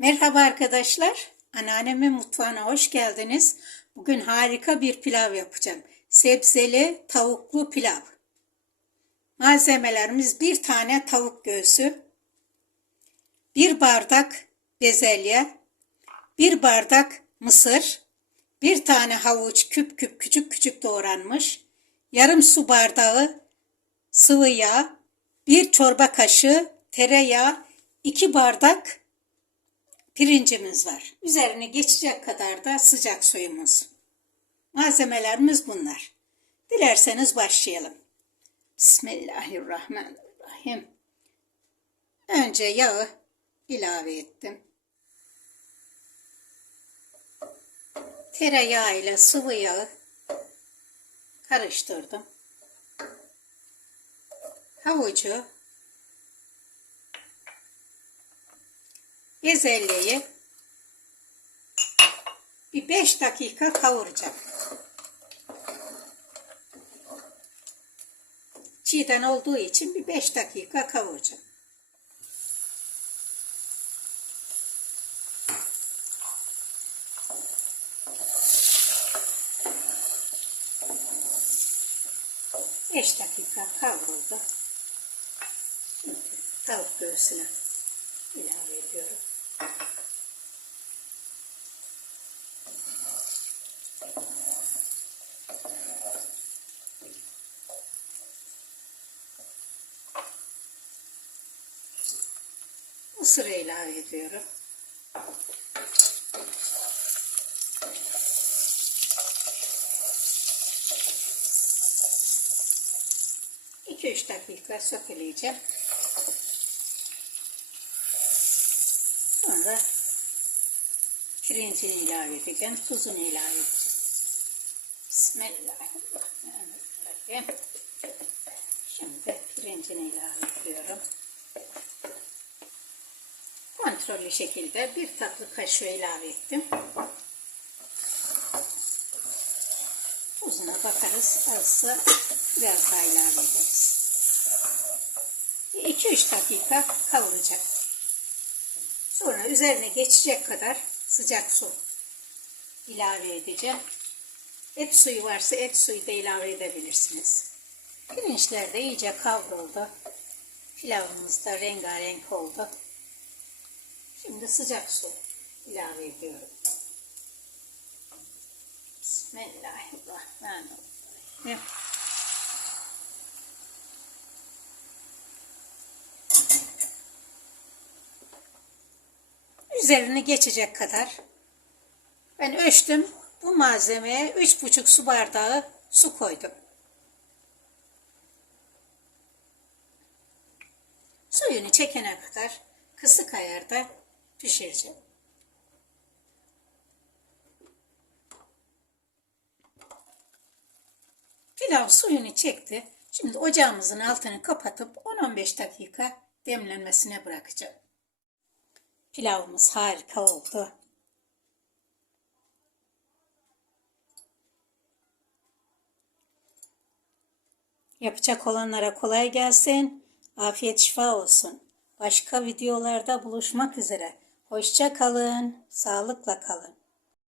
Merhaba arkadaşlar. Anneannemin mutfağına hoş geldiniz. Bugün harika bir pilav yapacağım. Sebzeli tavuklu pilav. Malzemelerimiz bir tane tavuk göğsü, bir bardak bezelye, bir bardak mısır, bir tane havuç küp küp küçük küçük doğranmış, yarım su bardağı sıvı yağ, bir çorba kaşığı tereyağı, iki bardak pirincimiz var. Üzerine geçecek kadar da sıcak suyumuz. Malzemelerimiz bunlar. Dilerseniz başlayalım. Bismillahirrahmanirrahim. Önce yağı ilave ettim. Tereyağı ile sıvı yağı karıştırdım. Havucu bezelyeyi bir 5 dakika kavuracağım. Çiğden olduğu için bir 5 dakika kavuracağım. Beş dakika kavruldu. Şimdi tavuk göğsüne ilave ediyorum. Mısırı ilave ediyorum. İki üç dakika söküleyeceğim. Sonra pirincini ilave edeceğim. Tuzunu ilave edeceğim. Bismillahirrahmanirrahim. Şimdi pirincini ilave ediyorum. Kontrollü şekilde bir tatlı kaşığı ilave ettim. Tuzuna bakarız. Azsa biraz daha ilave ederiz. 2-3 dakika kavuracak. Sonra üzerine geçecek kadar sıcak su ilave edeceğim. Et suyu varsa et suyu da ilave edebilirsiniz. Pirinçler de iyice kavruldu. Pilavımız da rengarenk oldu. Şimdi sıcak su ilave ediyorum. Bismillahirrahmanirrahim. Üzerine geçecek kadar ben ölçtüm. Bu malzemeye üç buçuk su bardağı su koydum. Suyunu çekene kadar kısık ayarda pişireceğim. Pilav suyunu çekti. Şimdi ocağımızın altını kapatıp 10-15 dakika demlenmesine bırakacağım. Pilavımız harika oldu. Yapacak olanlara kolay gelsin. Afiyet şifa olsun. Başka videolarda buluşmak üzere. Hoşça kalın. Sağlıkla kalın.